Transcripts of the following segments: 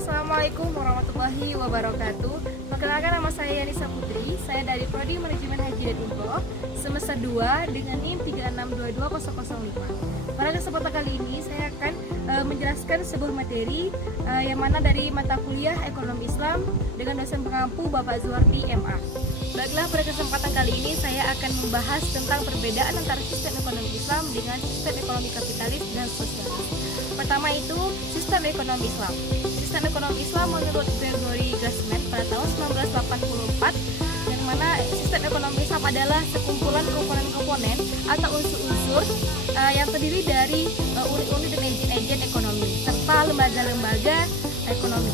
Assalamualaikum warahmatullahi wabarakatuh. Perkenalkan, nama saya Yanisa Putri. Saya dari Prodi Manajemen Haji dan Umroh semester 2 dengan NIM 3622005. Pada kesempatan kali ini saya akan menjelaskan sebuah materi yang mana dari mata kuliah Ekonomi Islam dengan dosen pengampu Bapak Zuhardi MA. Baiklah, pada kesempatan kali ini saya akan membahas tentang perbedaan antara sistem ekonomi Islam dengan sistem ekonomi kapitalis dan sosialis. Pertama itu sistem ekonomi Islam. Sistem ekonomi Islam menurut Gregory Glassman pada tahun 1984, yang mana sistem ekonomi Islam adalah sekumpulan komponen-komponen atau unsur-unsur yang terdiri dari unit-unit dan agen-agen ekonomi serta lembaga-lembaga ekonomi.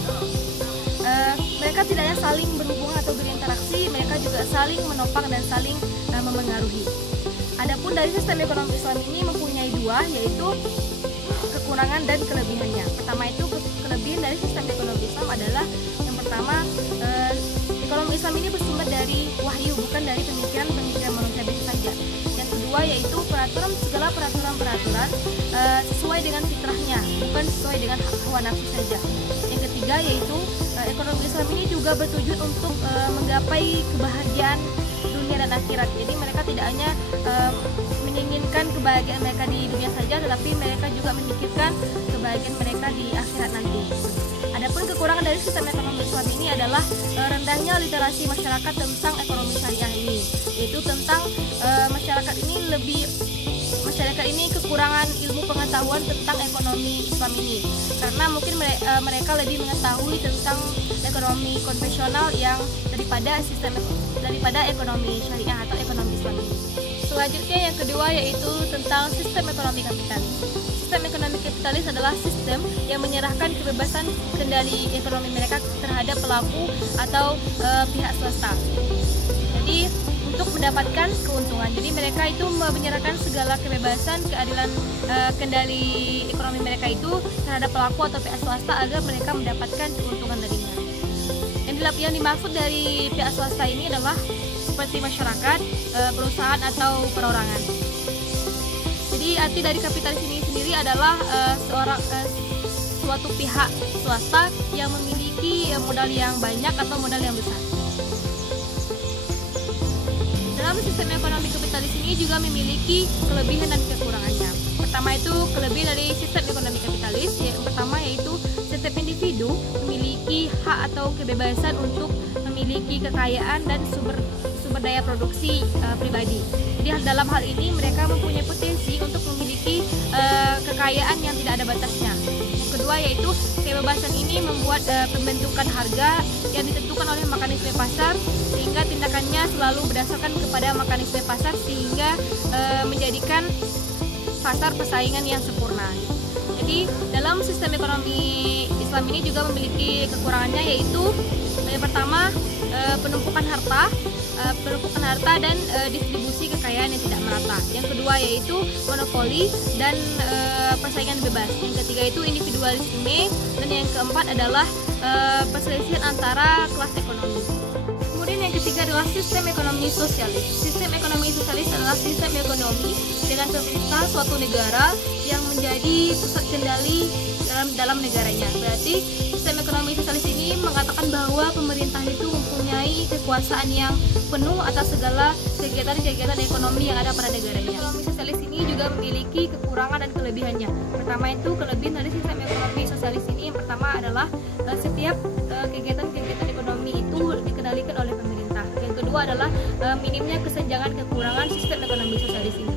Mereka tidak hanya saling berhubungan atau berinteraksi, mereka juga saling menopang dan saling memengaruhi. Adapun dari sistem ekonomi Islam ini mempunyai dua, yaitu kekurangan dan kelebihannya. Pertama itu kelebihan dari sistem ekonomi Islam adalah yang pertama, ekonomi Islam ini bersumber dari wahyu, bukan dari pemikiran manusia biasa saja. Yang kedua yaitu segala peraturan sesuai dengan fitrahnya, bukan sesuai dengan hawa nafsu saja. Yang ketiga yaitu ekonomi Islam ini juga bertujuan untuk menggapai kebahagiaan dunia dan akhirat. Jadi mereka tidak hanya menginginkan kebahagiaan mereka di dunia saja, tetapi mereka juga memikirkan kebahagiaan mereka di akhirat nanti. Adapun kekurangan dari sistem ekonomi Islam ini adalah rendahnya literasi masyarakat tentang ekonomi syariah ini, yaitu tentang masyarakat ini kekurangan ilmu pengetahuan tentang ekonomi Islam ini, karena mungkin mereka lebih mengetahui tentang ekonomi konvensional yang daripada ekonomi syariah atau ekonomi Islam ini. Selanjutnya yang kedua yaitu tentang sistem ekonomi kapitalis. Sistem ekonomi kapitalis adalah sistem yang menyerahkan kebebasan kendali ekonomi mereka terhadap pelaku atau pihak swasta. Jadi untuk mendapatkan keuntungan, jadi mereka itu menyerahkan segala kebebasan, keadilan kendali ekonomi mereka itu terhadap pelaku atau pihak swasta agar mereka mendapatkan keuntungan darinya. Yang dimaksud dari pihak swasta ini adalah seperti masyarakat, perusahaan atau perorangan. Jadi arti dari kapitalis ini sendiri adalah suatu pihak swasta yang memiliki modal yang banyak atau modal yang besar. Dalam sistem ekonomi kapitalis ini juga memiliki kelebihan dan kekurangannya. Pertama itu kelebihan dari sistem ekonomi kapitalis, yang pertama yaitu setiap individu memiliki hak atau kebebasan untuk memiliki kekayaan dan sumber daya produksi pribadi. Jadi dalam hal ini mereka mempunyai potensi untuk memiliki kekayaan yang tidak ada batasnya. Yang kedua yaitu kebebasan ini membuat pembentukan harga yang ditentukan oleh mekanisme pasar, sehingga tindakannya selalu berdasarkan kepada mekanisme pasar, sehingga menjadikan pasar persaingan yang sempurna. Jadi dalam sistem ekonomi Islam ini juga memiliki kekurangannya, yaitu yang pertama penumpukan harta dan distribusi kekayaan yang tidak merata. Yang kedua yaitu monopoli dan persaingan bebas. Yang ketiga itu individualisme, dan yang keempat adalah perselisihan antara kelas ekonomi. Kemudian yang ketiga adalah sistem ekonomi sosialis. Sistem ekonomi sosialis adalah sistem ekonomi dengan pemerintah suatu negara yang menjadi pusat kendali dalam negaranya. Berarti sistem ekonomi sosialis ini mengatakan bahwa pemerintah itu mempunyai kekuasaan yang penuh atas segala kegiatan-kegiatan ekonomi yang ada pada negaranya. Ekonomi sosialis ini juga memiliki kekurangan dan kelebihannya. Pertama itu kelebihan dari sistem ekonomi sosialis ini, yang pertama adalah setiap kegiatan-kegiatan ekonomi itu dikendalikan oleh pemerintah. Yang kedua adalah minimnya kesenjangan kekurangan sistem ekonomi sosialis ini.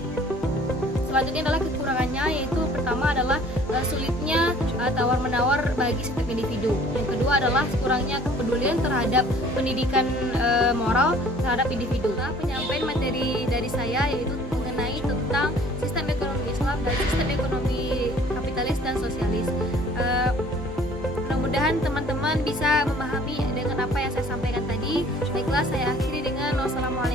Selanjutnya adalah kekurangannya, yaitu pertama adalah sulitnya tawar-menawar bagi setiap individu. Yang kedua adalah kurangnya kepedulian terhadap pendidikan moral terhadap individu. Nah, penyampaian materi dari saya yaitu mengenai tentang sistem ekonomi Islam dan sistem ekonomi kapitalis dan sosialis. Mudah-mudahan teman-teman bisa memahami dengan apa yang saya sampaikan tadi. Baiklah, saya akhiri dengan wassalamualaikum